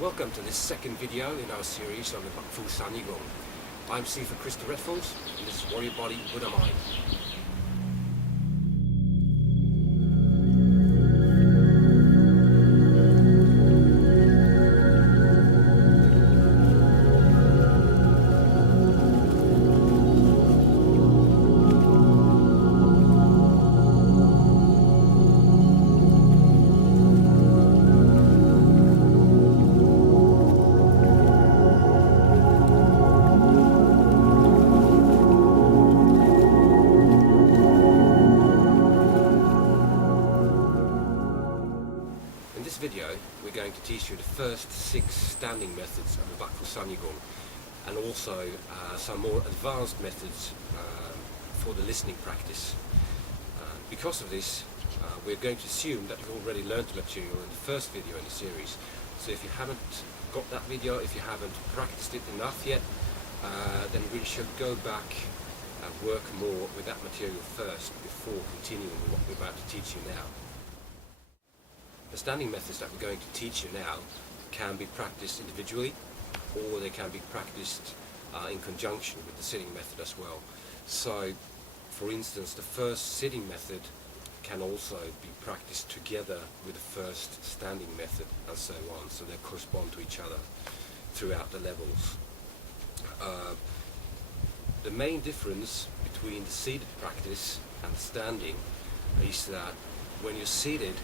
Welcome to this second video in our series on the Bakfu neigong. I'm Sifa Krista Redfalls, and this is Warrior Body Buddha Mind. In this video, we're going to teach you the first 6 standing methods of the Bakfu neigong, and also some more advanced methods for the listening practice. Because of this, we're going to assume that you've already learned the material in the first video in the series. So if you haven't got that video, if you haven't practiced it enough yet, then we should go back and work more with that material first before continuing with what we're about to teach you now. The standing methods that we're going to teach you now can be practiced individually, or they can be practiced in conjunction with the sitting method as well. So, for instance, the first sitting method can also be practiced together with the first standing method, and so on, so they correspond to each other throughout the levels. The main difference between the seated practice and the standing is that when you're seated,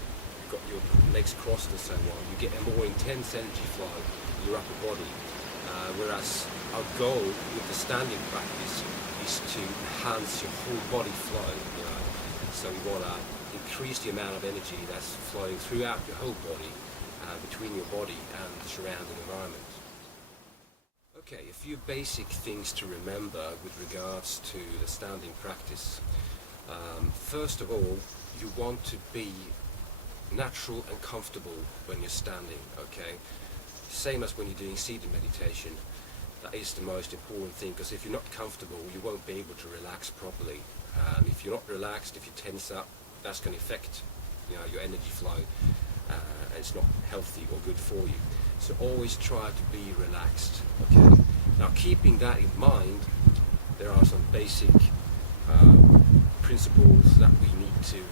got your legs crossed and so on, you get a more intense energy flow in your upper body, whereas our goal with the standing practice is to enhance your whole body flow, so we want to increase the amount of energy that's flowing throughout your whole body, between your body and the surrounding environment. Okay, a few basic things to remember with regards to the standing practice. First of all, you want to be natural and comfortable when you're standing, okay? Same as when you're doing seated meditation. That is the most important thing, because if you're not comfortable, you won't be able to relax properly. If you're not relaxed, if you tense up, that's going to affect your energy flow, and it's not healthy or good for you. So always try to be relaxed, okay? Now, keeping that in mind, there are some basic principles that we need to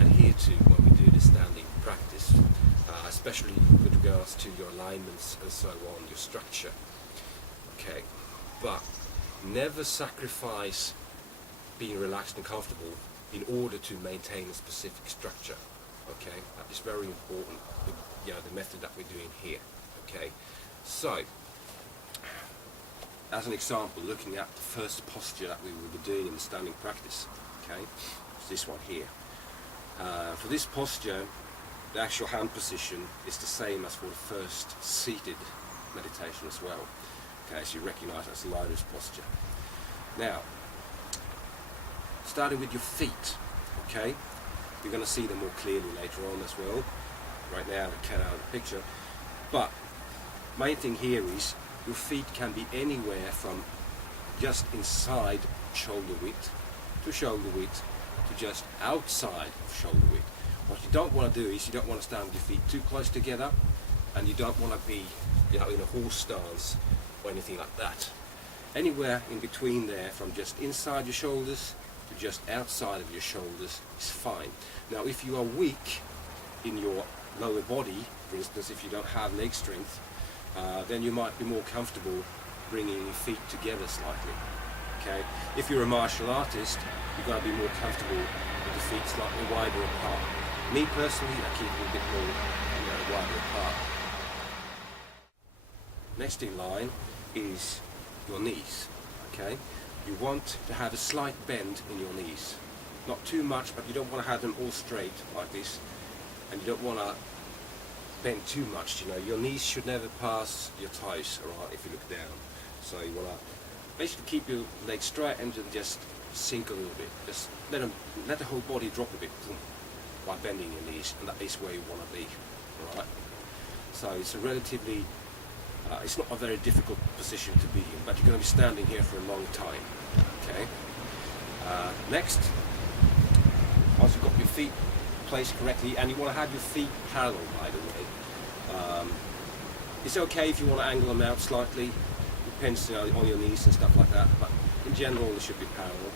adhere to when we do the standing practice, especially with regards to your alignments and so on, your structure. Okay, but never sacrifice being relaxed and comfortable in order to maintain a specific structure. Okay, that is very important with the method that we're doing here. Okay, so as an example, looking at the first posture that we will be doing in the standing practice. Okay, it's this one here. For this posture, the actual hand position is the same as for the first seated meditation as well. Okay, so you recognize that's the lotus posture. Now, starting with your feet, okay? You're going to see them more clearly later on as well. Right now, they can't out of the picture. But main thing here is your feet can be anywhere from just inside shoulder width to shoulder width to just outside of shoulder width. What you don't want to do is you don't want to stand with your feet too close together, and you don't want to be in a horse stance or anything like that. Anywhere in between there, from just inside your shoulders to just outside of your shoulders, is fine. Now, if you are weak in your lower body, for instance, if you don't have leg strength, then you might be more comfortable bringing your feet together slightly. Okay? If you're a martial artist, you've got to be more comfortable with the feet slightly wider apart. Me personally, I keep them a bit more wider apart. Next in line is your knees. Okay? You want to have a slight bend in your knees. Not too much, but you don't want to have them all straight like this, and you don't want to bend too much. Your knees should never pass your toes, alright, if you look down. So you want to basically keep your legs straight and just sink a little bit. Just let the whole body drop a bit by bending your knees, and that is where you want to be. Alright? So it's a relatively, it's not a very difficult position to be in, but you're going to be standing here for a long time. Okay? Next, once you've got your feet placed correctly, and you want to have your feet parallel, by the way. It's okay if you want to angle them out slightly, depends, you know, on your knees and stuff like that, but in general they should be parallel.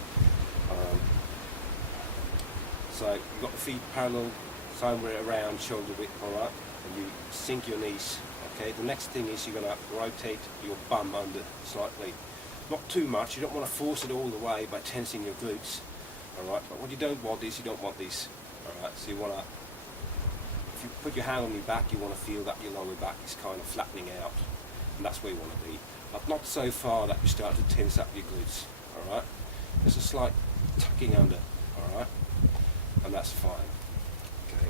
So you've got the feet parallel somewhere around shoulder width, alright, and you sink your knees. Okay, the next thing is you're going to rotate your bum under slightly. Not too much, you don't want to force it all the way by tensing your glutes. Alright, but what you don't want is, you don't want these. Alright, so you want to, if you put your hand on your back, you want to feel that your lower back is kind of flattening out. And that's where you want to be. But not so far that you start to tense up your glutes. Alright, there's a slight tucking under. Alright, and that's fine. Okay,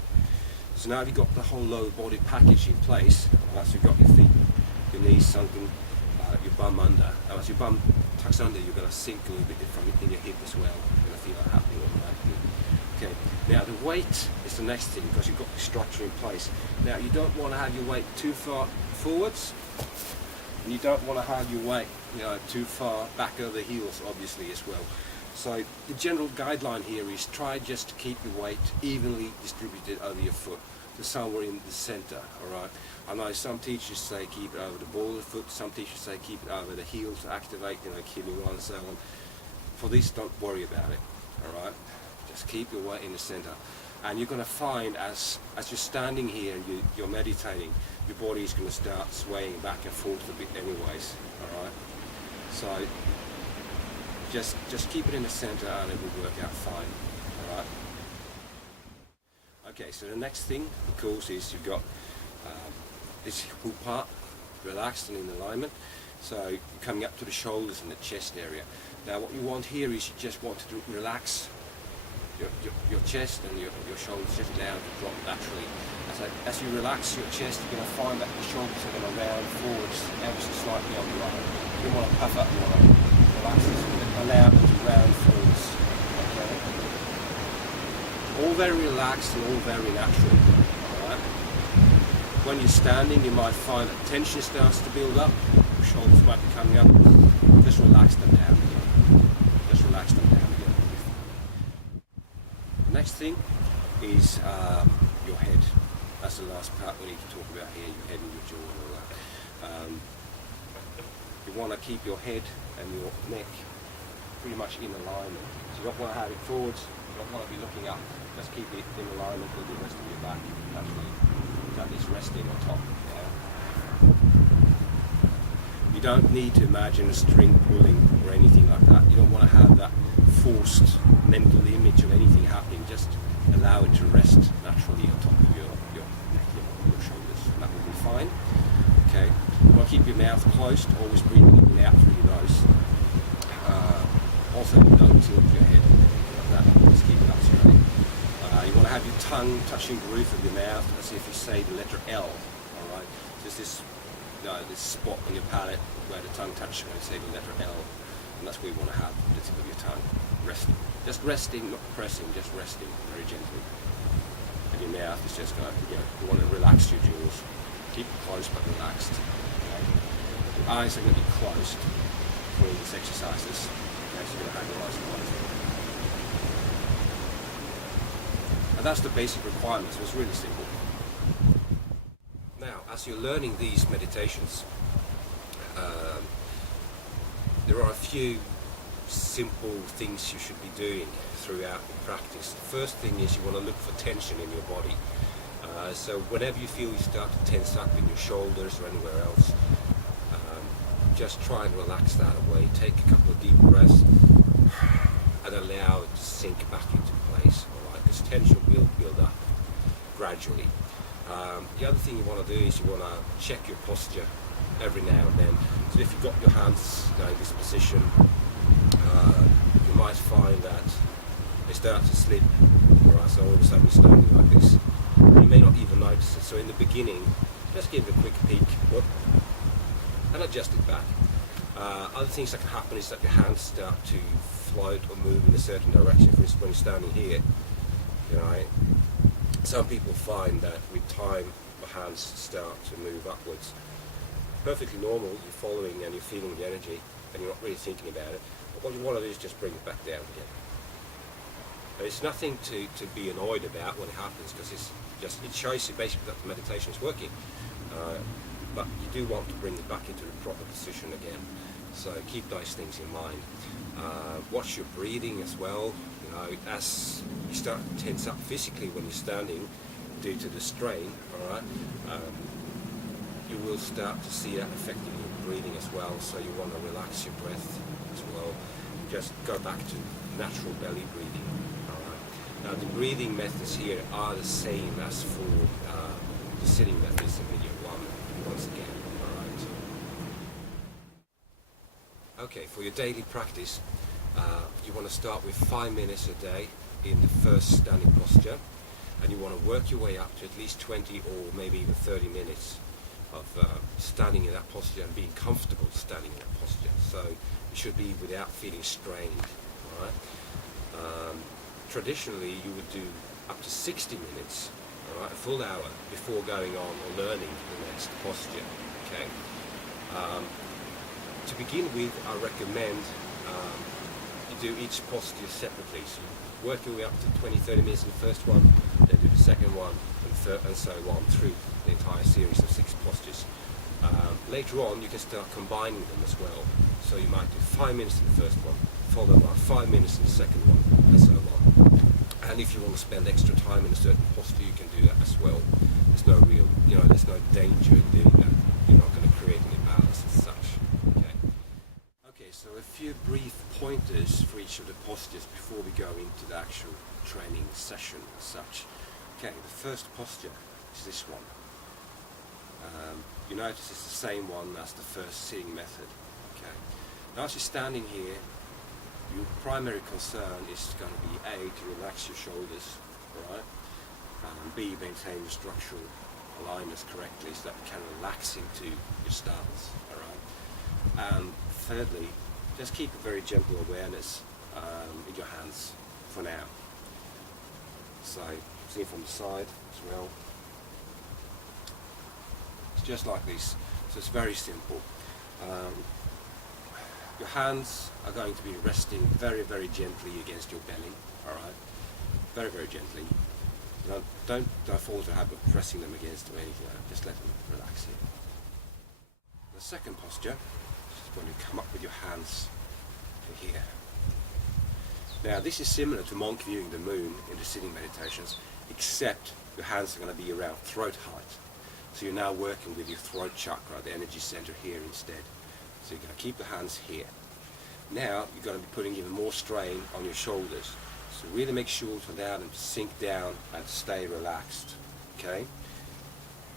so now you've got the whole lower body package in place. Alright, so you've got your feet, your knees sunken, your bum under. And as your bum tucks under, you're going to sink a little bit from in your hip as well. You're going to feel that happening automatically. Okay, now the weight is the next thing, because you've got the structure in place. Now you don't want to have your weight too far forwards, and you don't want to have your weight, you know, too far back over the heels, obviously, as well. So the general guideline here is try just to keep your weight evenly distributed over your foot, to somewhere in the center. Alright, I know some teachers say keep it over the ball of the foot, some teachers say keep it over the heel to activate, you know, kidney one and so on. For this, don't worry about it. Alright, just keep your weight in the center, and you're going to find as you're standing here and you're meditating, your body is going to start swaying back and forth a bit anyways. Alright, so just keep it in the center and it will work out fine. Alright. Okay, so the next thing, of course, is you've got this hoop part relaxed and in alignment. So you're coming up to the shoulders and the chest area. Now what you want here is you just want to relax your chest and your shoulders just down to drop naturally. As you relax your chest, you're going to find that your shoulders are going to round forwards ever so slightly on your arm. You don't want to puff up, you want to relax this a bit, allow them to round forwards. Okay. All very relaxed and all very natural. Alright. When you're standing, you might find that tension starts to build up, your shoulders might be coming up. Just relax them down again. Just relax them down again. The next thing is your head. That's the last part we need to talk about here, your head and your jaw and all that. You want to keep your head and your neck pretty much in alignment. So you don't want to have it forwards, you don't want to be looking up. Just keep it in alignment with the rest of your back. Actually, that is resting on top. Yeah? You don't need to imagine a string pulling or anything like that. You don't want to have that forced mental image of anything happening. Just allow it to rest naturally on top of your neck, your shoulders, and that will be fine. Okay. You want to keep your mouth closed, always breathing in and out through your nose. Also, don't tilt your head like that. Just keep it up straight. You want to have your tongue touching the roof of your mouth as if you say the letter L. Alright, just this spot on your palate where the tongue touches when you say the letter L, and that's where you want to have the tip of your tongue resting. Just resting, not pressing, just resting very gently. And your mouth is just going to, you want to relax your jaws. Keep it closed but relaxed. Okay? Your eyes are going to be closed for these exercises. Okay, so you're going to have your eyes closed. And that's the basic requirements, so it's really simple. Now, as you're learning these meditations, there are a few simple things you should be doing throughout your practice. The first thing is you want to look for tension in your body. So whenever you feel you start to tense up in your shoulders or anywhere else, just try and relax that away. Take a couple of deep breaths and allow it to sink back into place. Because tension will build up gradually. The other thing you want to do is you want to check your posture every now and then. So if you've got your hands in this position, you might find that they start to slip. Alright, so all of a sudden you're standing like this. You may not even notice it. So in the beginning, just give it a quick peek, whoop, and adjust it back. Other things that can happen is that your hands start to float or move in a certain direction. For instance, when you're standing here, some people find that with time the hands start to move upwards. Perfectly normal, you're following and you're feeling the energy and you're not really thinking about it. But what you want to do is just bring it back down again. And it's nothing to be annoyed about when it happens, because it shows you basically that the meditation is working. but you do want to bring it back into the proper position again. So keep those things in mind. Watch your breathing as well. You know, as you start to tense up physically when you're standing due to the strain, all right, you will start to see that affecting your breathing as well. So you want to relax your breath as well. Just go back to natural belly breathing. All right. Now the breathing methods here are the same as for the sitting methods in video one. Once again, all right. Okay, for your daily practice, you want to start with 5 minutes a day in the first standing posture, and you want to work your way up to at least 20 or maybe even 30 minutes of standing in that posture and being comfortable standing in that posture. So it should be without feeling strained. All right. Traditionally, you would do up to 60 minutes, all right, a full hour before going on or learning the next posture. Okay. To begin with, I recommend you do each posture separately. So you work your way up to 20-30 minutes in the first one, then do the second one, and third, and so on through the entire series of 6 postures. Later on, you can start combining them as well. So you might do 5 minutes in the first one, followed by 5 minutes in the second one, and so on. And if you want to spend extra time in a certain posture, you can do that as well. There's no real, there's no danger in doing that. You're not going to create an imbalance as such. Okay, so a few brief pointers for each of the postures before we go into the actual training session as such. Okay, the first posture is this one. You notice it's the same one as the first sitting method. Okay. Now as you're standing here, your primary concern is going to be A, to relax your shoulders, right? And B, maintain your structural alignments correctly so that you can relax into your stance, alright? And thirdly, just keep a very gentle awareness in your hands for now. So, see from the side as well. It's just like this, so it's very simple. Your hands are going to be resting very, very gently against your belly, alright? Very, very gently. Don't fall into the habit of pressing them against or anything, just let them relax here. The second posture is when you come up with your hands to here. Now this is similar to monk viewing the moon in the sitting meditations, except your hands are going to be around throat height. So you're now working with your throat chakra, the energy center here instead. So you're going to keep the hands here. Now you're going to be putting even more strain on your shoulders. So really make sure to allow them to sink down and stay relaxed. Okay?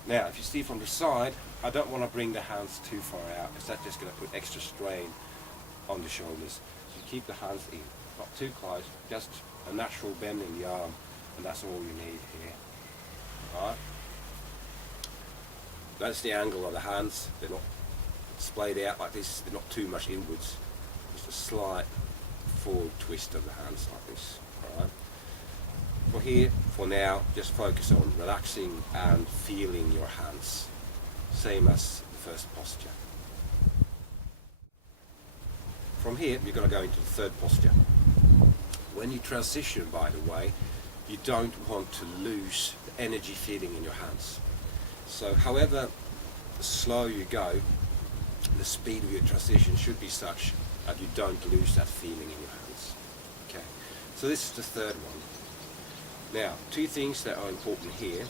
Now if you see from the side, I don't want to bring the hands too far out because that's just going to put extra strain on the shoulders. So you keep the hands in, not too close, just a natural bend in the arm, and that's all you need here. Alright? Notice the angle of the hands, they're not splayed out like this, they're not too much inwards. Just a slight forward twist of the hands like this. Alright? For here, for now, just focus on relaxing and feeling your hands. Same as the first posture. From here, you're going to go into the third posture. When you transition, by the way, you don't want to lose the energy feeling in your hands. So however slow you go, the speed of your transition should be such that you don't lose that feeling in your hands. Okay, so this is the third one. Now, 2 things that are important here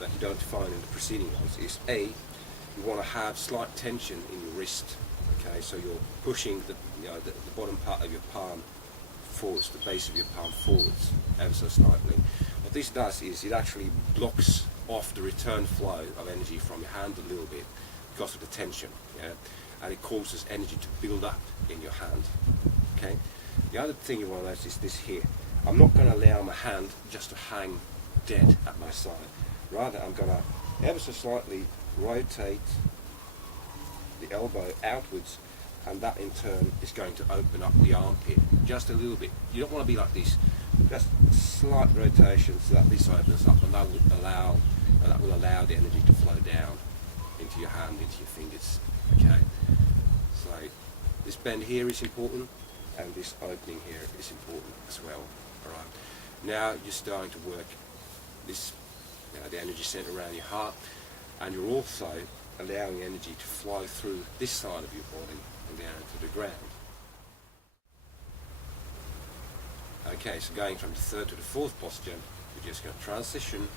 that you don't find in the preceding ones is A, you want to have slight tension in your wrist. Okay, so you're pushing the bottom part of your palm forwards, the base of your palm forwards, ever so slightly. What this does is it actually blocks off the return flow of energy from your hand a little bit because of the tension, yeah? And it causes energy to build up in your hand. Okay. The other thing you want to notice is this here. I'm not going to allow my hand just to hang dead at my side. Rather, I'm going to ever so slightly rotate the elbow outwards, and that in turn is going to open up the armpit just a little bit. You don't want to be like this. Just slight rotation so that this opens up, and that will allow the energy to flow down into your hand, into your fingers. Okay. So this bend here is important, and this opening here is important as well. All right. Now you're starting to work this, the energy center around your heart, and you're also allowing energy to flow through this side of your body and down to the ground. Okay, so going from the third to the fourth posture, we're just going to transition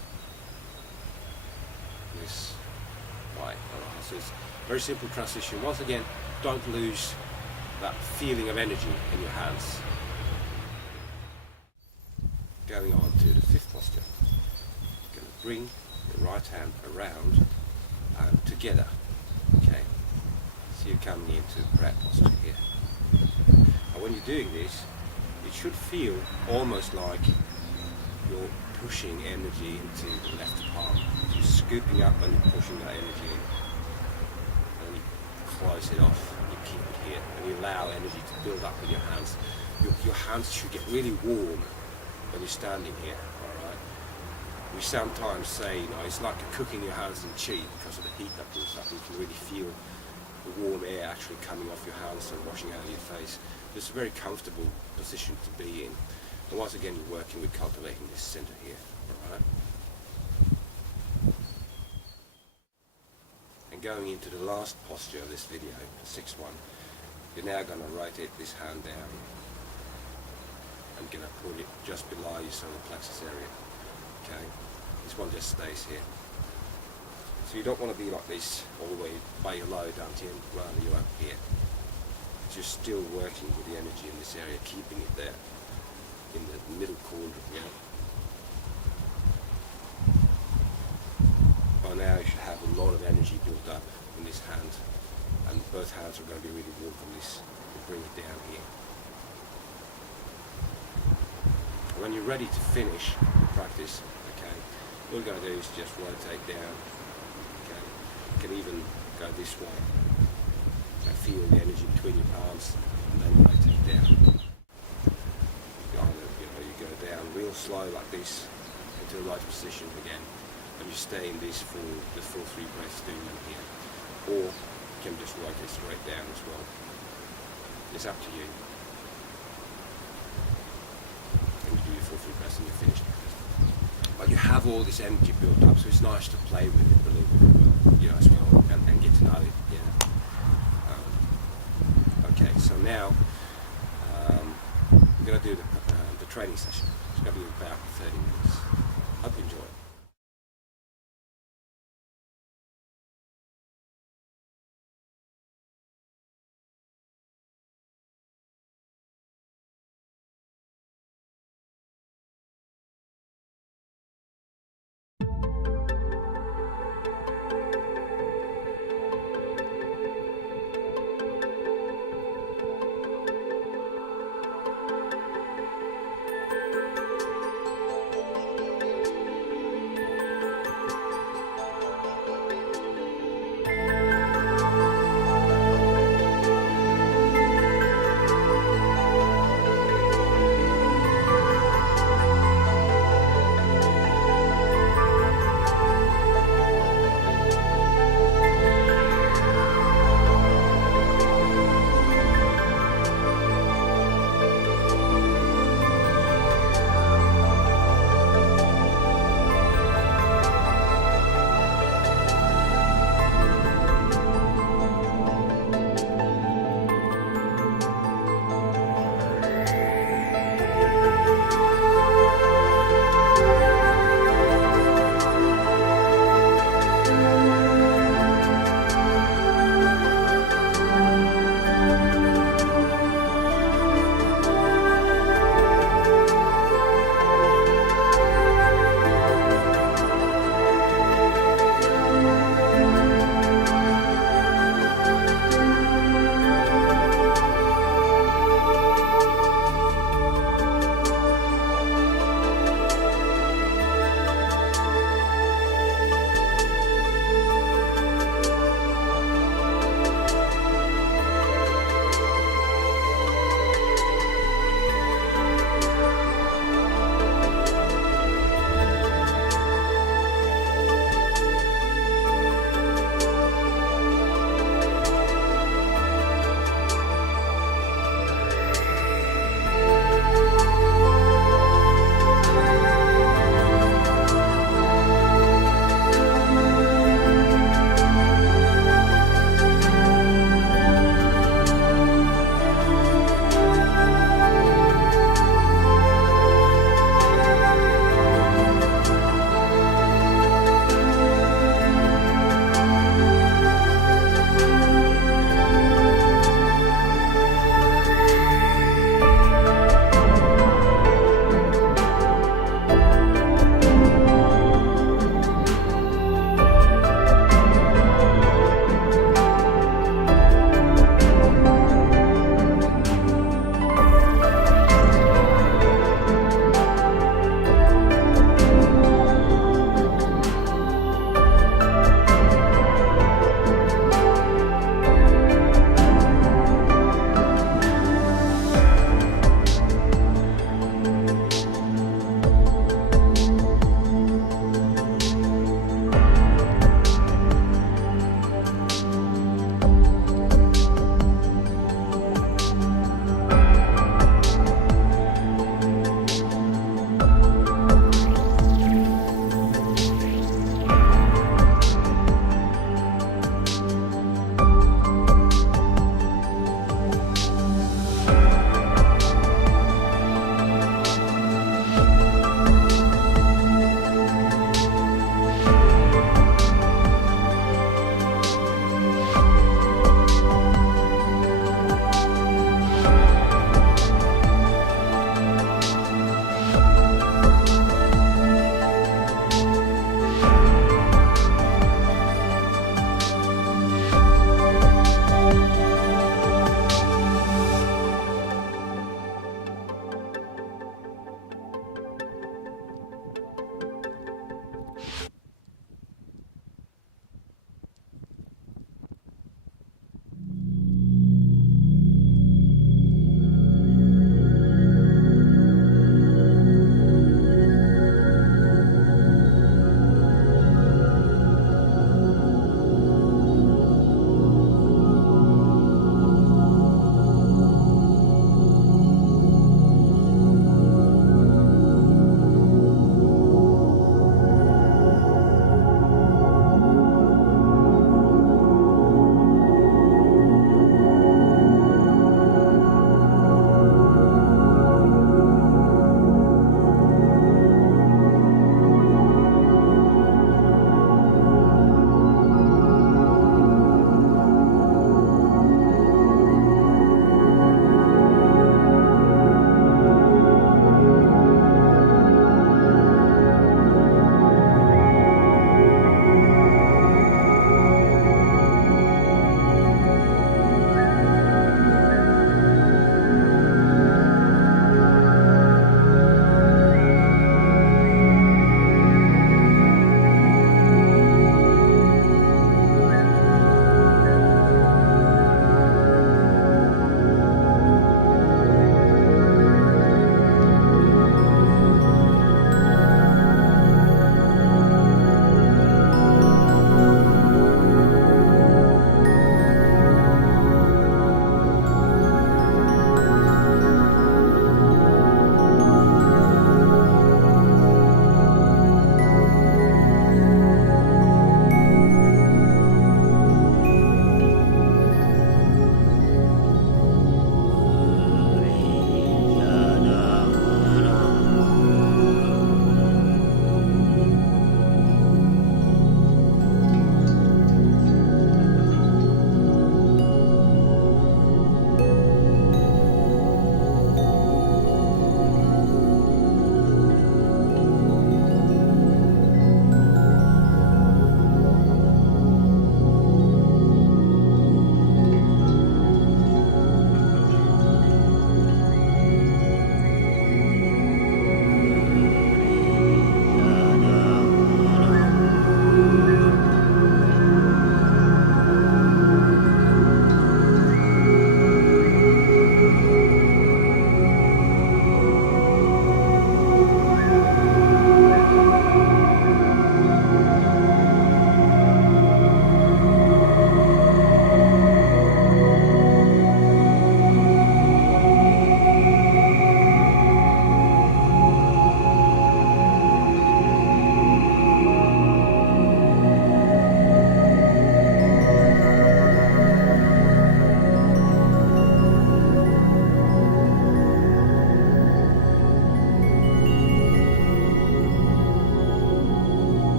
this way. Alright, so it's a very simple transition. Once again, don't lose that feeling of energy in your hands. Going on to the fifth posture, you're going to bring your right hand around and together. Okay, so you're coming into prayer posture here. And when you're doing this, it should feel almost like you're pushing energy into the left palm. You're scooping up and you're pushing that energy in. And you close it off, you keep it here, and you allow energy to build up in your hands. Your hands should get really warm when you're standing here, alright? We sometimes say, it's like cooking your hands in chi because of the heat that builds up. You can really feel the warm air actually coming off your hands and washing out of your face. It's a very comfortable position to be in. And once again, you're working with cultivating this center here, alright? And going into the last posture of this video, the sixth one, you're now going to rotate this hand down and going to put it just below your solar plexus area. Okay, this one just stays here. So you don't want to be like this all the way by your low Dantian, rather you're up here. You're still working with the energy in this area, keeping it there in the middle corner. Yeah. By now you should have a lot of energy built up in this hand, and both hands are going to be really warm from this. You bring it down here. When you're ready to finish the practice, okay, all you're going to do is just rotate down. Okay, you can even go this way. And feel the energy between your palms, and then rotate down. You go down real slow like this into the right position again, and you stay in this for the full 3 breaths doing them here. Or you can just rotate straight down as well. It's up to you. And you do your full 3 breaths and you're finished. But you have all this energy built up, so it's nice to play with it a little bit as well, and get to know it. Okay, so now we're going to do the training session. It's going to be about 30 minutes. Hope you enjoy it.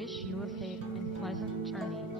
wish you a safe and pleasant journey.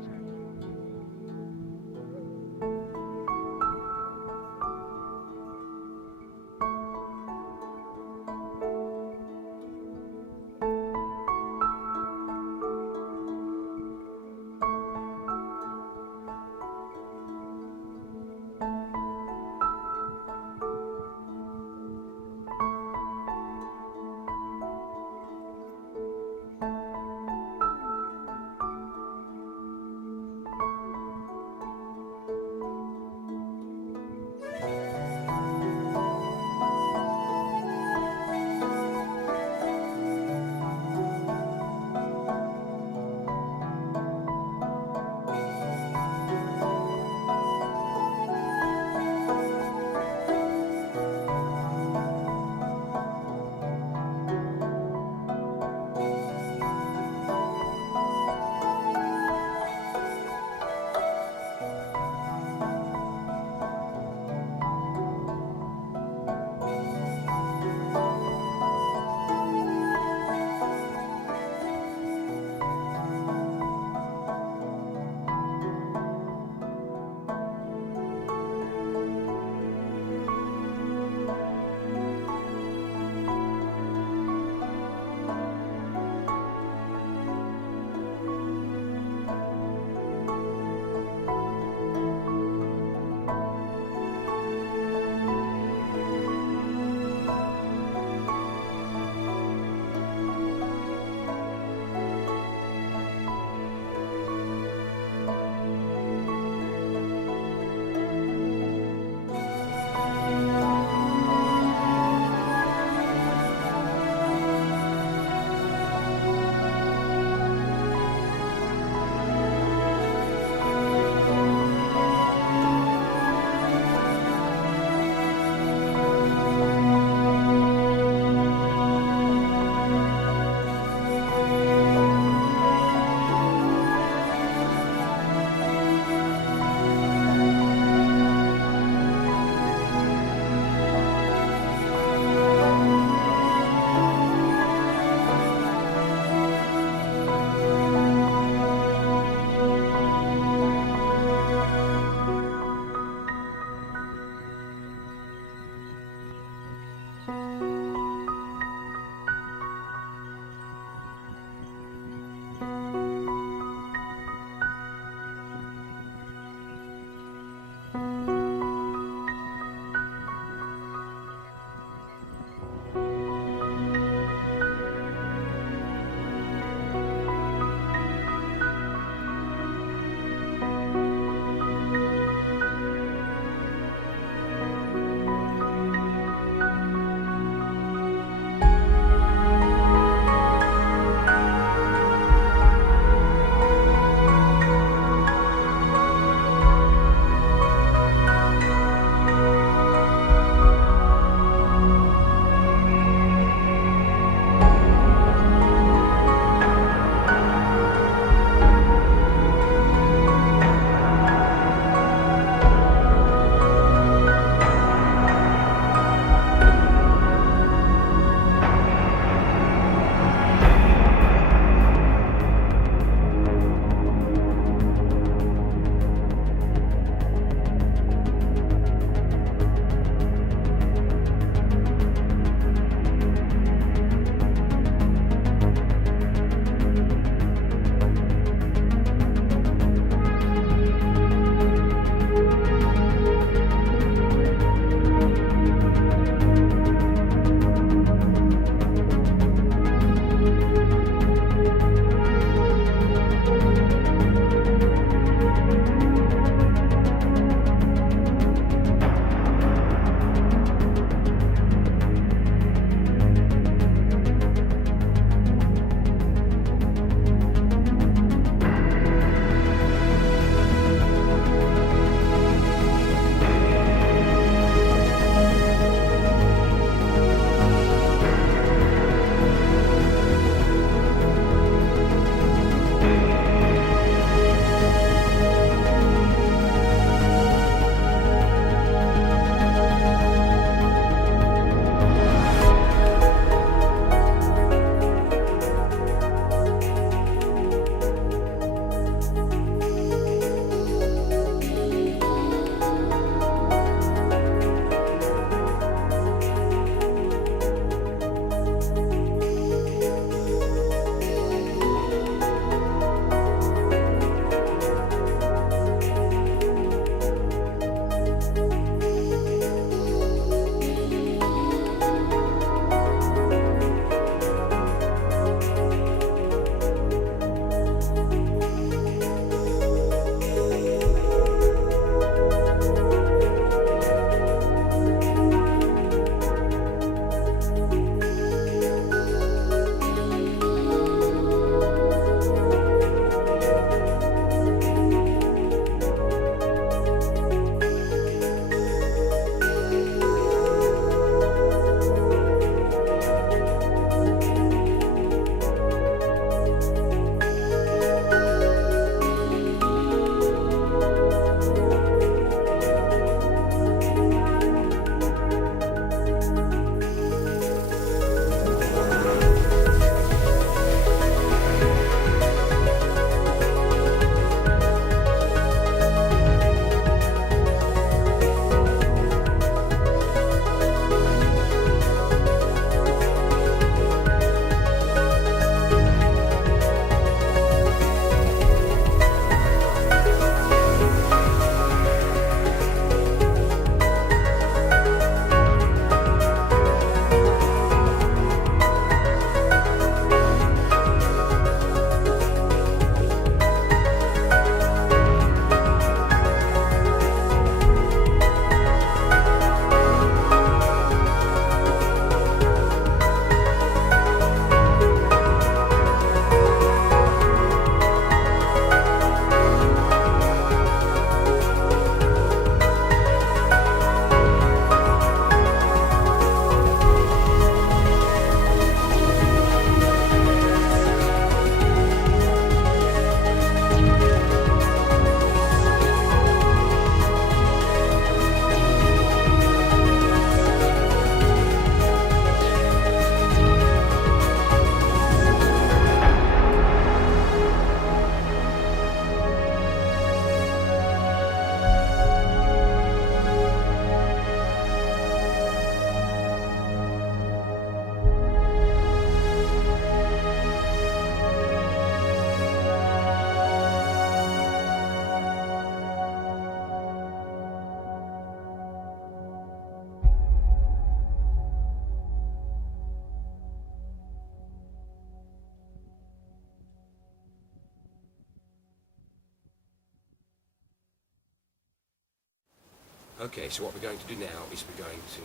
Okay, so what we're going to do now is we're going to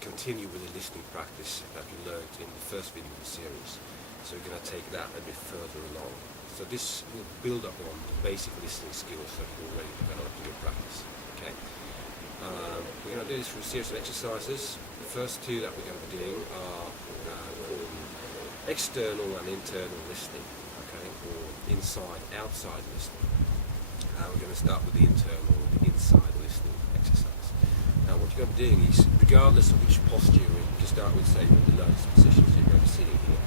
continue with the listening practice that we learned in the first video of the series. So we're going to take that a bit further along. So this will build up on the basic listening skills that you've already developed in your practice. Okay. We're going to do this through a series of exercises. The first two that we're going to be doing are called external and internal listening, okay, or inside-outside listening. We're going to start with the internal or the inside listening exercise. Now what you're going to be doing is, regardless of which posture you're in, you can start with, say, in the lotus position, so you're going to be sitting here.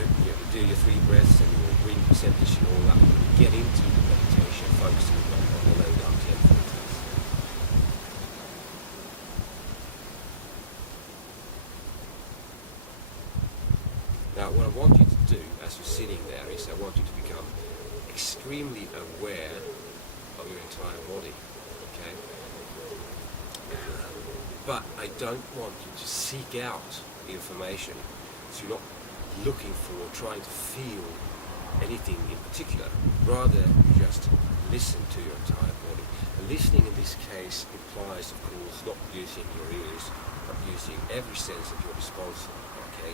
You do your 3 breaths and your breathing percentage and all that. You get into the meditation, focusing on the low Dantian filters. Now what I want you to do as you're sitting there is I want you to become extremely aware of your entire body. Okay? But I don't want you to seek out information, so you're not looking for or trying to feel anything in particular. Rather, just listen to your entire body. And listening in this case implies, of course, not using your ears, but using every sense at your disposal. Okay?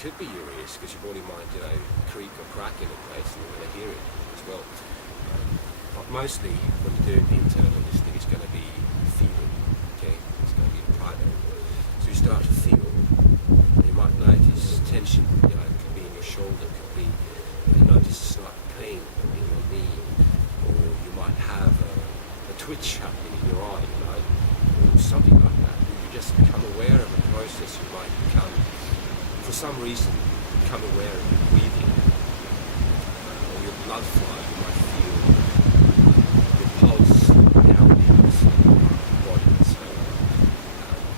Could be your ears, because your body might, creak or crack in a place and you're going to hear it as well. But mostly, when you're doing the internal listening, it's going to be feeling. Okay, it's going to be private. So you start to feel. You might notice tension. It could be in your shoulder. It could be. You notice a slight pain in your knee, or you might have a twitch happening in your eye, or something like that. You just become aware of a process. You might become, for some reason, become aware of your breathing, or your blood flow. You might feel your pulse, how it is in your body, and so on.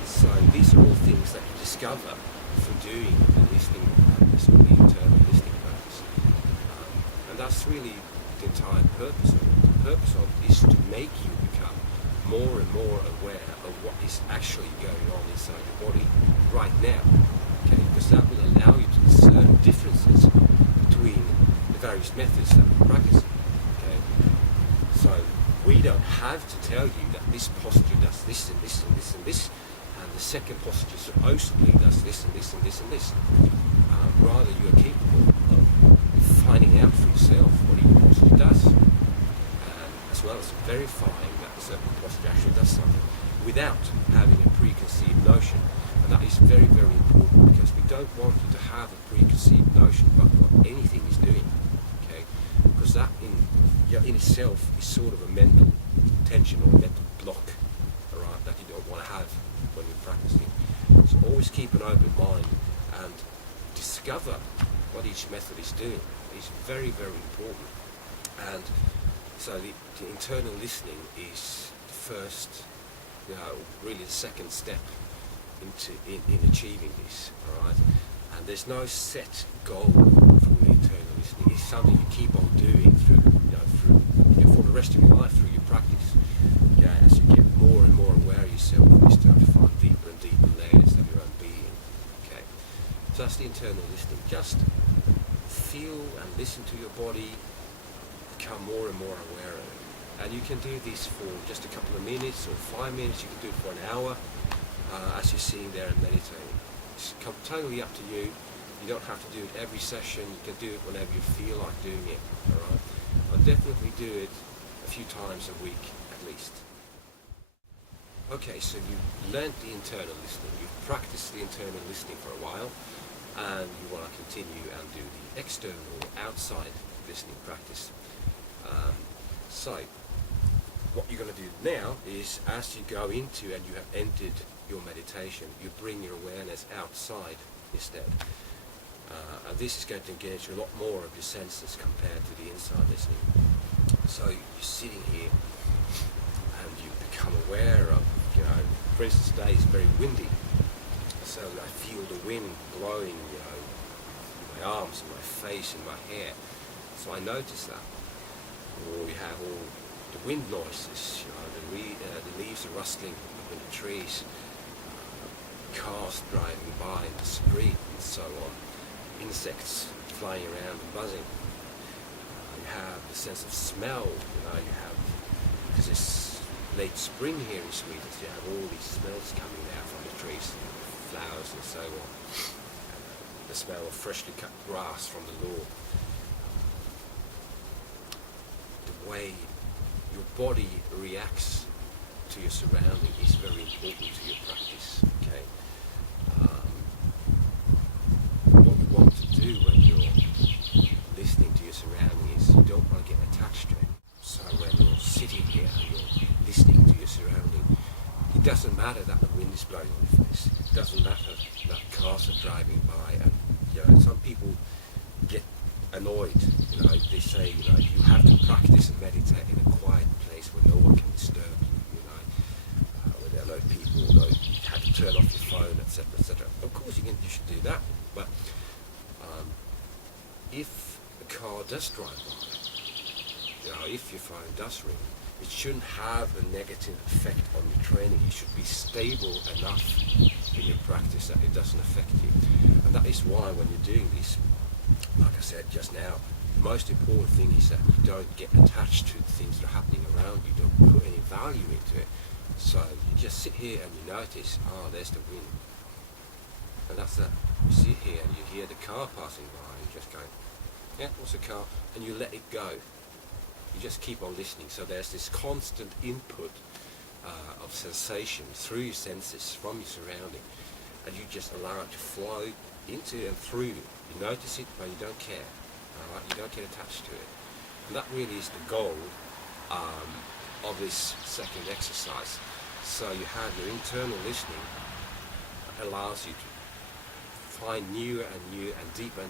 So these are all things that you discover from doing the listening practice, or the internal listening practice. And that's really the entire purpose of it. The purpose of it is to make you become more and more aware of what is actually going on inside your body right now. Okay, because that will allow you to discern differences between the various methods that we're practicing. Okay, so we don't have to tell you that this posture does this and this and this and this, and the second posture supposedly does this and this and this and this. Rather, you are capable of finding out for yourself what each posture does, as well as verifying that a certain posture actually does something without having a preconceived notion. And that is very, very important, because we don't want you to have a preconceived notion about what anything is doing. Okay, because that in itself is sort of a mental tension or a mental block, alright, that you don't want to have when you're practicing. So always keep an open mind and discover what each method is doing. It's very, very important. And so the internal listening is the first, really the second step in achieving this, alright? And there's no set goal for the internal listening. It's something you keep on doing through for the rest of your life, through your practice. Okay, as you get more and more aware of yourself, you start to find deeper and deeper layers of your own being. Okay, so that's the internal listening. Just feel and listen to your body, become more and more aware of it. And you can do this for just a couple of minutes or 5 minutes. You can do it for an hour. As you're sitting there and meditating. It's totally up to you. You don't have to do it every session. You can do it whenever you feel like doing it. Alright? But definitely do it a few times a week at least. Okay, so you've learnt the internal listening. You've practiced the internal listening for a while, and you want to continue and do the external or outside listening practice. So what you're going to do now is, as you go into and you have entered your meditation, you bring your awareness outside instead. And this is going to engage a lot more of your senses compared to the inside listening. So you're sitting here and you become aware of, for instance, today is very windy. So I feel the wind blowing, in my arms, in my face, in my hair. So I notice that. Or you have all the wind noises, the leaves are rustling up in the trees, cars driving by in the street and so on, insects flying around and buzzing. You have the sense of smell, you have, because it's late spring here in Sweden, so you have all these smells coming out from the trees, flowers and so on. The smell of freshly cut grass from the lawn. The way your body reacts to your surrounding is very important to your practice. Okay. What you want to do when you're listening to your surrounding is you don't want to get attached to it. So when you're sitting here and you're listening to your surrounding, it doesn't matter that the wind is blowing on your face. It doesn't matter that cars are driving by, and some people get annoyed. They say you have to practice and meditate in a quiet place where no one can disturb you. Where there are no people, you have to turn off your phone, etc., etc. Of course, you should do that, but if a car does drive by, if your phone does ring, it shouldn't have a negative effect on your training. It should be stable enough in your practice that it doesn't affect you. And that is why when you're doing this, like I said just now, the most important thing is that you don't get attached to the things that are happening around you. Don't put any value into it. So you just sit here and you notice, there's the wind. And that's that. You sit here and you hear the car passing by and you just go, yeah, what's a car? And you let it go. You just keep on listening. So there's this constant input of sensation through your senses from your surrounding, and you just allow it to flow into and through you. You notice it, but you don't care. All right? You don't get attached to it. And that really is the goal of this second exercise. So you have your internal listening that allows you to find newer and deeper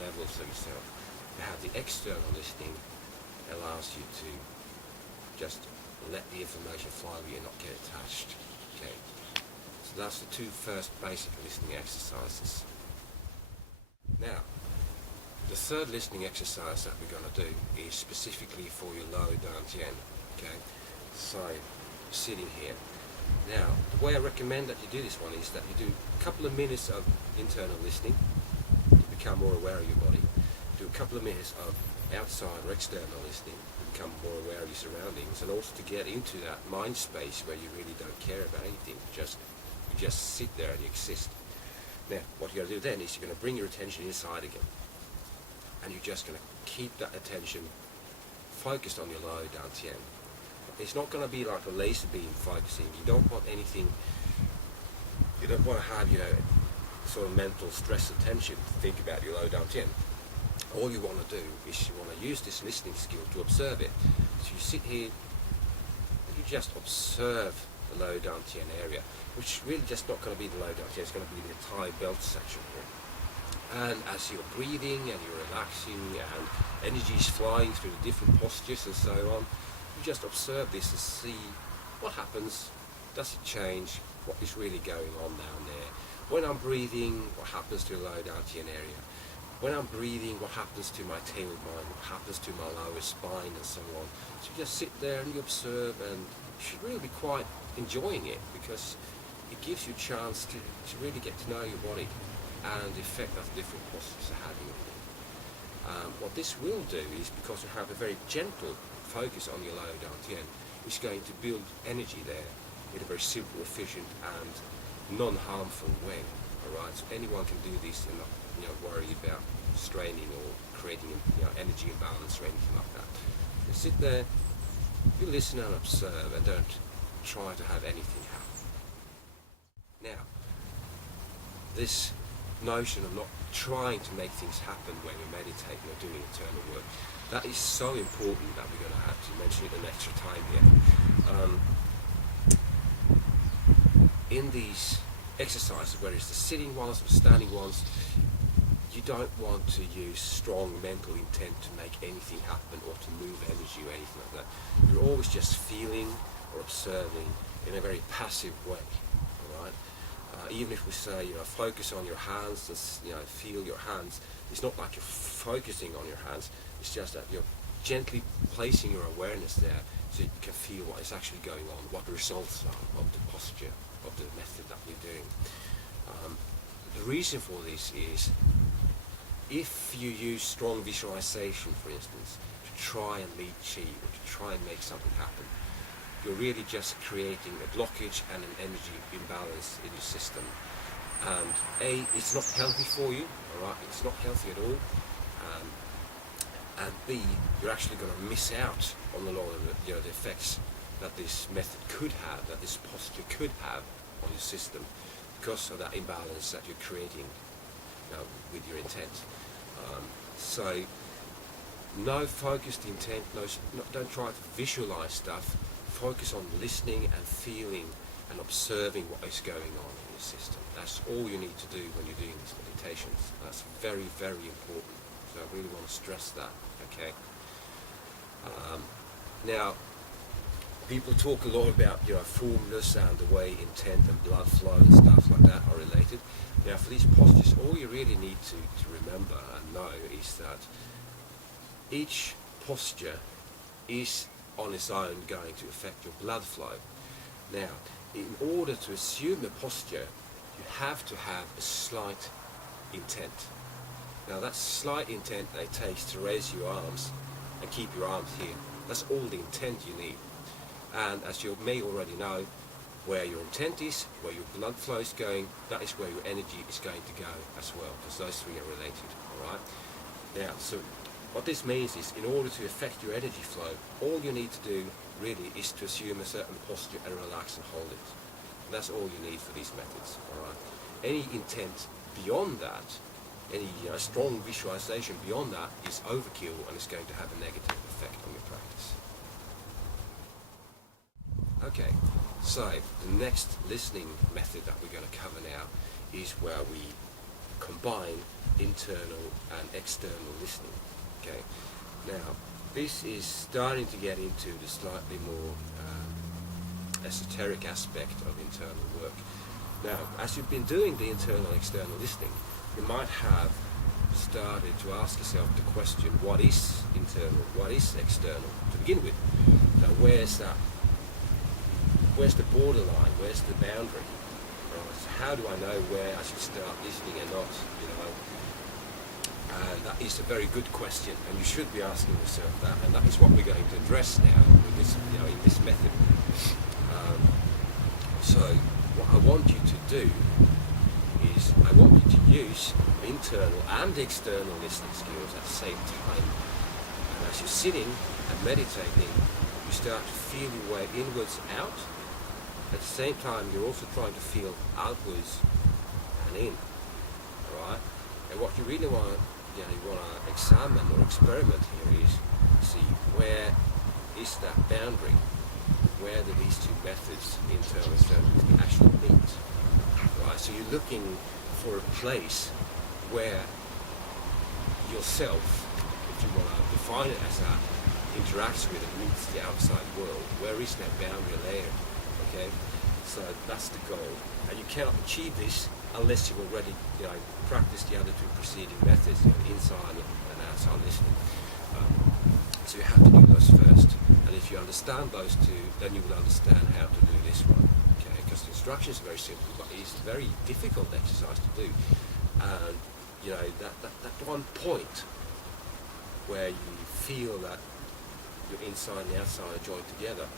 levels of yourself. You have the external listening that allows you to just let the information flow and not get attached. Okay. So that's the two first basic listening exercises. Now, the third listening exercise that we're going to do is specifically for your lower Dantian. Okay. So, sitting here. Now, the way I recommend that you do this one is that you do a couple of minutes of internal listening to become more aware of your body. Do a couple of minutes of outside or external listening to become more aware of your surroundings, and also to get into that mind space where you really don't care about anything. You just sit there and you exist. Now, what you're going to do then is you're going to bring your attention inside again, and you're just going to keep that attention focused on your lower Dantian. It's not going to be like a laser beam focusing. You don't want anything, you don't want to have, sort of mental stress and tension to think about your low Dantian. All you want to do is you want to use this listening skill to observe it. So you sit here and you just observe the low Dantian area, which is really just not going to be the low Dantian, it's going to be the entire belt section here. And as you're breathing and you're relaxing and energy is flying through the different postures and so on, you just observe this and see what happens. Does it change? What is really going on down there? When I'm breathing, what happens to the low Dantian area? When I'm breathing, what happens to my tailbone? What happens to my lower spine and so on? So you just sit there and you observe, and you should really be quite enjoying it, because it gives you a chance to really get to know your body and the effect that different postures are having on you. What this will do is, because you have a very gentle focus on your lower Dantian, it's going to build energy there in a very simple, efficient and non-harmful way. Alright, so anyone can do this and not worry about straining or creating energy imbalance or anything like that. You sit there, you listen and observe, and don't try to have anything happen. Now, this notion of not trying to make things happen when you're meditating or doing internal work, that is so important that we're going to have to mention it an extra time here. In these exercises, whether it's the sitting ones or the standing ones, you don't want to use strong mental intent to make anything happen or to move energy or anything like that. You're always just feeling or observing in a very passive way. All right. Even if we say, focus on your hands and feel your hands, it's not like you're focusing on your hands. It's just that you're gently placing your awareness there, so you can feel what is actually going on, what the results are of the posture, of the method that we're doing. The reason for this is if you use strong visualization, for instance, to try and lead chi or to try and make something happen, you're really just creating a blockage and an energy imbalance in your system. And A, it's not healthy for you, alright? It's not healthy at all. And B, you're actually going to miss out on a lot of the effects that this method could have, that this posture could have on your system, because of that imbalance that you're creating with your intent. So no focused intent, don't try to visualize stuff. Focus on listening and feeling and observing what is going on in your system. That's all you need to do when you're doing these meditations. That's very, very important. So I really want to stress that, okay? Now, people talk a lot about formless and the way intent and blood flow and stuff like that are related. Now, for these postures, all you really need to remember and know is that each posture is on its own going to affect your blood flow. Now, in order to assume a posture, you have to have a slight intent. Now, that slight intent that it takes to raise your arms and keep your arms here, that's all the intent you need. And as you may already know, where your intent is, where your blood flow is going, that is where your energy is going to go as well, because those three are related, alright? Now, so what this means is, in order to affect your energy flow, all you need to do really is to assume a certain posture and relax and hold it. And that's all you need for these methods, alright? Any intent beyond that, any strong visualization beyond that is overkill, and it's going to have a negative effect on your practice. Okay, so the next listening method that we're going to cover now is where we combine internal and external listening. Okay, now this is starting to get into the slightly more esoteric aspect of internal work. Now, as you've been doing the internal and external listening, you might have started to ask yourself the question, what is internal, what is external to begin with? Now, where's that? Where's the borderline? Where's the boundary? Right? So how do I know where I should start listening and not? And that is a very good question, and you should be asking yourself that. And that is what we're going to address now with this, in this method. So what I want you to do is I want you to use internal and external listening skills at the same time. And as you're sitting and meditating, you start to feel your way inwards out. At the same time, you're also trying to feel outwards and in. Alright? And what you really want to examine or experiment here is see where is that boundary? Where do these two methods, internal and external, actually meet? Right? So you're looking for a place where yourself, if you want to define it as that, interacts with and meets the outside world. Where is that boundary layer? Okay, so that's the goal, and you cannot achieve this unless you've already, practiced the other two preceding methods, inside and outside listening. So you have to do those first, and if you understand those two, then you will understand how to do this one. Okay, because the instructions are very simple, but it's a very difficult exercise to do. And that one point where you feel that your inside and the outside are joined together,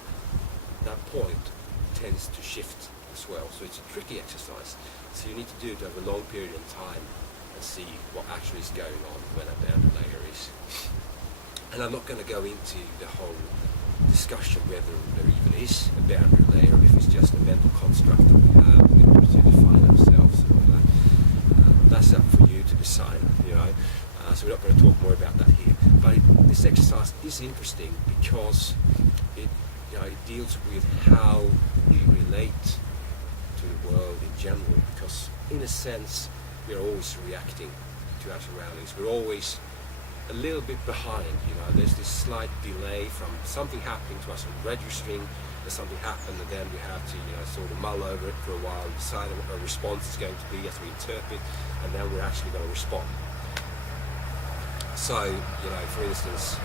that point tends to shift as well. So it's a tricky exercise. So you need to do it over a long period of time and see what actually is going on where that boundary layer is. And I'm not going to go into the whole discussion whether there even is a boundary layer, or if it's just a mental construct that we have in order to define ourselves and all that. That's up for you to decide, so we're not going to talk more about that here. But this exercise is interesting because it deals with how we relate to the world in general, because in a sense we're always reacting to our surroundings. We're always a little bit behind, there's this slight delay from something happening to us and registering that something happened, and then we have to sort of mull over it for a while and decide what our response is going to be as we interpret, and then we're actually going to respond. So, for instance,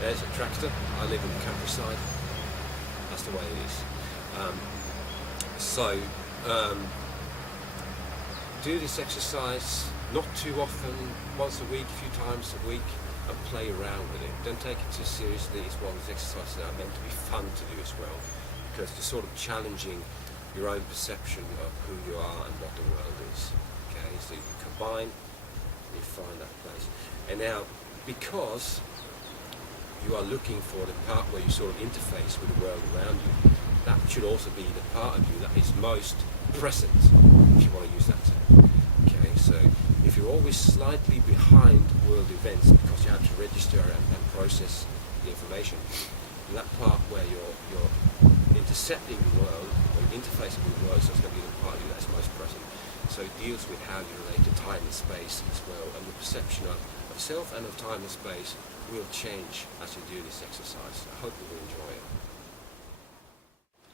there's a tractor. I live in the countryside. That's the way it is. do this exercise not too often, once a week, a few times a week, and play around with it. Don't take it too seriously. It's one of those exercises that are meant to be fun to do as well, because you're sort of challenging your own perception of who you are and what the world is. Okay, so you combine, you find that place. And now, because you are looking for the part where you sort of interface with the world around you, that should also be the part of you that is most present, if you want to use that term. Okay, so if you're always slightly behind world events because you have to register and process the information, that part where you're intercepting the world, or interfacing with the world, so it's going to be the part of you that's most present. So it deals with how you relate to time and space as well, and your perception of self and of time and space will change as you do this exercise. I hope you will enjoy it.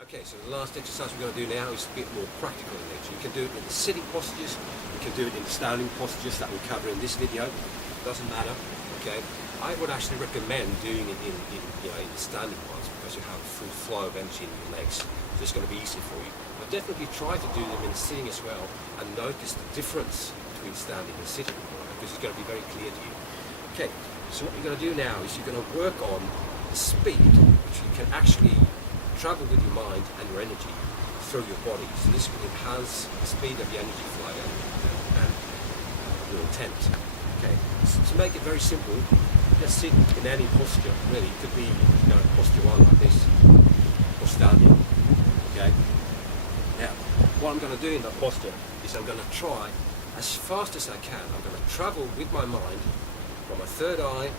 Okay, so the last exercise we're going to do now is a bit more practical in nature. You can do it in the sitting postures, you can do it in the standing postures that we cover in this video. Doesn't matter. Okay, I would actually recommend doing it in the standing ones, because you have a full flow of energy in your legs, so it's going to be easy for you. But definitely try to do them in sitting as well, and notice the difference between standing and sitting, because it's going to be very clear to you. Okay, so what you're going to do now is you're going to work on the speed which you can actually travel with your mind and your energy through your body. So this will enhance the speed of your energy flow and your intent. Okay, so to make it very simple, just sit in any posture. Really, it could be posture one like this, or standing. Okay. Now, what I'm going to do in that posture is I'm going to try as fast as I can. I'm going to travel with my mind from my third eye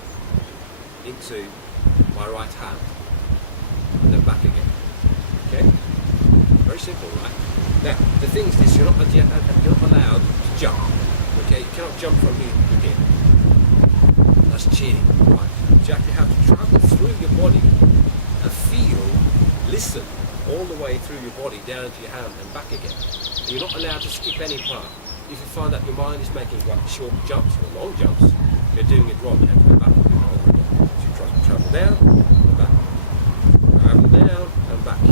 into my right hand, and then back again. Okay? Very simple, right? Now, the thing is this, you're not allowed to jump. Okay? You cannot jump from here to here. That's cheating, right? You actually have to travel through your body and feel, listen, all the way through your body down to your hand and back again. You're not allowed to skip any part. If you find that your mind is making like short jumps or long jumps, you're doing it wrong. You have to go back and do it over again. So you try to travel down and back. Travel down and back.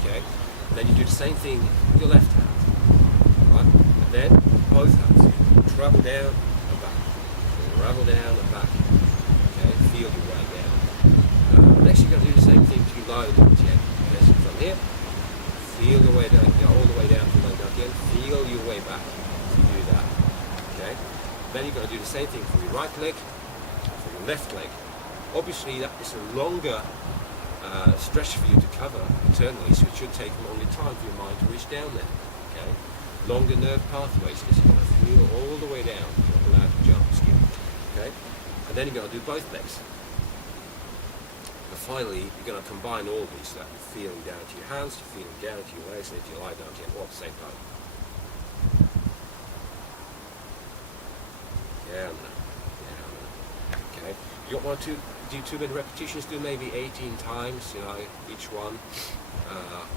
Okay? And then you do the same thing with your left hand. Right? And then both hands. Travel down and back. Travel down and back. Okay? Feel your way down. Next you're going to do the same thing to lower the Dantian. Okay? So from here, feel your way down, all the way down to lower Dantian. Feel your way back. You do that. Okay? Then you're going to do the same thing for your right leg, for your left leg. Obviously that is a longer stretch for you to cover internally, so it should take a longer time for your mind to reach down there. Okay? Longer nerve pathways, because you're going to feel all the way down. You're not allowed to jump, skip. Okay? And then you're going to do both legs. And finally, you're going to combine all these, so that you're feeling down to your hands, you're feeling down to your legs, and if you lie down to your all at the same time. Okay. You don't want to do too many repetitions. Do maybe 18 times, each one,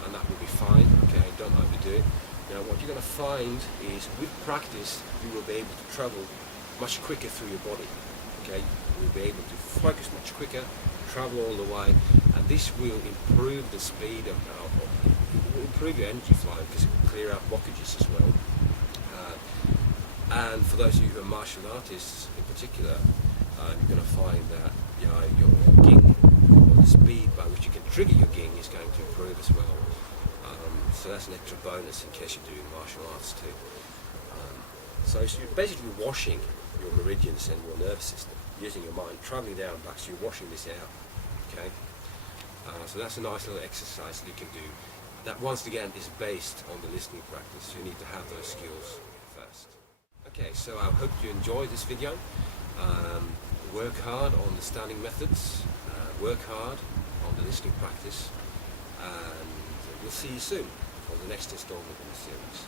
and that will be fine. Okay, don't overdo it. What you're going to find is, with practice, you will be able to travel much quicker through your body. Okay, you will be able to focus much quicker, travel all the way, and this will improve the speed of it will improve your energy flow, because it will clear out blockages as well. And for those of you who are martial artists in particular, you're going to find that your ging, or the speed by which you can trigger your ging, is going to improve as well. So that's an extra bonus in case you're doing martial arts too. So you're basically washing your meridians and your nervous system, using your mind, travelling down and back, so you're washing this out. Okay. So that's a nice little exercise that you can do. That once again is based on the listening practice. You need to have those skills first. Okay, so I hope you enjoyed this video. Work hard on the standing methods, work hard on the listening practice, and we'll see you soon for the next installment in the series.